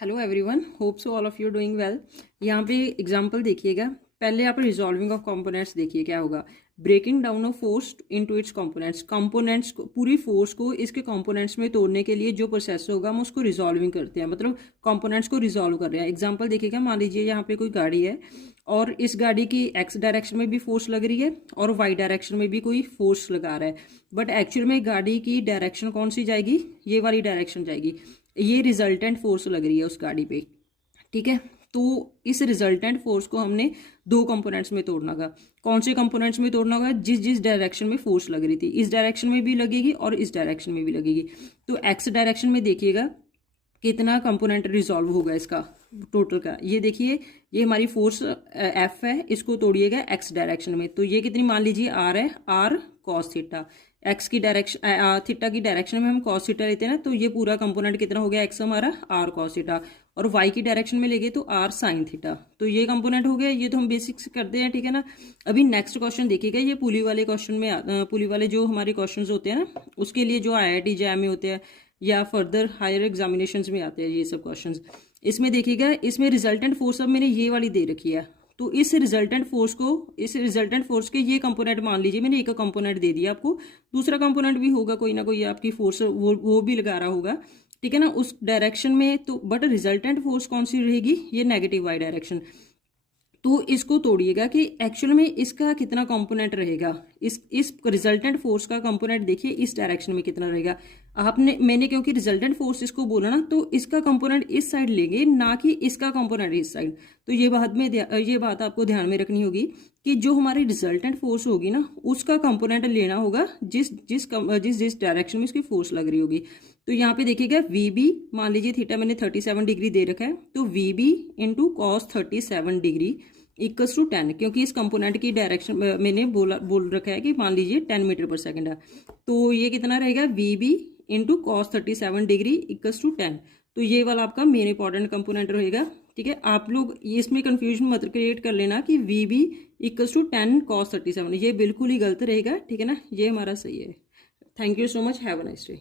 Hello everyone, hope so all of you doing well. यहाँ पे example देखिएगा। पहले आप रिजॉल्विंग ऑफ कंपोनेंट्स देखिए क्या होगा। Breaking down of force into its components. Components को, पूरी फोर्स को इसके कंपोनेंट्स में तोड़ने के लिए जो प्रोसेस होगा हम उसको रिजॉल्विंग करते हैं, मतलब कंपोनेंट्स को रिजॉल्व कर रहे हैं। एग्जांपल देखिएगा, मान लीजिए यहाँ पे कोई गाड़ी है और इस गाड़ी की एक्स डायरेक्शन में भी फोर्स लग रही है और वाई डायरेक्शन में भी कोई फोर्स लगा रहा है, बट एक्चुअल में गाड़ी की डायरेक्शन कौन सी जाएगी, ये वाली डायरेक्शन जाएगी। ये रिजल्टेंट फोर्स लग रही है उस गाड़ी पे, ठीक है। तो इस रिजल्टेंट फोर्स को हमने दो कंपोनेंट्स में तोड़ना होगा। कौन से कंपोनेंट्स में तोड़ना होगा? जिस जिस डायरेक्शन में फोर्स लग रही थी, इस डायरेक्शन में भी लगेगी और इस डायरेक्शन में भी लगेगी। तो एक्स डायरेक्शन में देखिएगा कितना कंपोनेंट रिजॉल्व होगा इसका टोटल का। ये देखिए, ये हमारी फोर्स एफ है, इसको तोड़िएगा एक्स डायरेक्शन में। तो ये कितनी, मान लीजिए आर है, आर कॉस थीटा। एक्स की डायरेक्शन, थीटा की डायरेक्शन में हम कॉस थीटा लेते हैं ना, तो ये पूरा कंपोनेंट कितना हो गया, एक्स हमारा आर कॉस थीटा। और वाई की डायरेक्शन में लेंगे तो आर साइन थीटा। तो ये कंपोनेंट हो गया। ये तो हम बेसिक्स करते हैं, ठीक है ना। अभी नेक्स्ट क्वेश्चन देखिएगा। ये पुली वाले क्वेश्चन में, पुली वाले जो हमारे क्वेश्चन होते हैं ना, उसके लिए जो IIT JEE में होते हैं या फर्दर हायर एग्जामिनेशंस में आते हैं ये सब क्वेश्चंस। इसमें देखिएगा, इसमें रिजल्टेंट फोर्स अब मैंने ये वाली दे रखी है। तो इस रिजल्टेंट फोर्स के ये कंपोनेंट, मान लीजिए मैंने एक कंपोनेंट दे दिया आपको, दूसरा कंपोनेंट भी होगा कोई ना कोई आपकी फोर्स, वो भी लगा रहा होगा, ठीक है ना, उस डायरेक्शन में। तो बट रिजल्टेंट फोर्स कौन सी रहेगी, ये नेगेटिव वाई डायरेक्शन। तो इसको तोड़िएगा कि एक्चुअल में इसका कितना कंपोनेंट रहेगा। इस रिजल्टेंट फोर्स का कंपोनेंट देखिए इस डायरेक्शन में कितना रहेगा। मैंने क्योंकि रिजल्टेंट फोर्स इसको बोला ना, तो इसका कंपोनेंट इस साइड लेंगे, ना कि इसका कंपोनेंट इस साइड। तो ये बात आपको ध्यान में रखनी होगी कि जो हमारी रिजल्टेंट फोर्स होगी ना, उसका कंपोनेंट लेना होगा जिस जिस जिस जिस डायरेक्शन में इसकी फोर्स लग रही होगी। तो यहाँ पे देखिएगा VB, मान लीजिए थीटा मैंने 37 डिग्री दे रखा है, तो VB into cos 37 degree equals to 10, क्योंकि इस कंपोनेंट की डायरेक्शन मैंने बोल रखा है कि मान लीजिए 10 मीटर पर सेकंड है। तो ये कितना रहेगा, VB into cos 37 degree equals to 10। तो ये वाला आपका मेन इंपॉर्टेंट कंपोनेंट रहेगा, ठीक है। आप लोग इसमें कंफ्यूजन मत क्रिएट कर लेना कि VB इक्वल्स टू 10 कॉस 37, ये बिल्कुल ही गलत रहेगा, ठीक है ना। ये हमारा सही है। Thank you so much, have a nice day.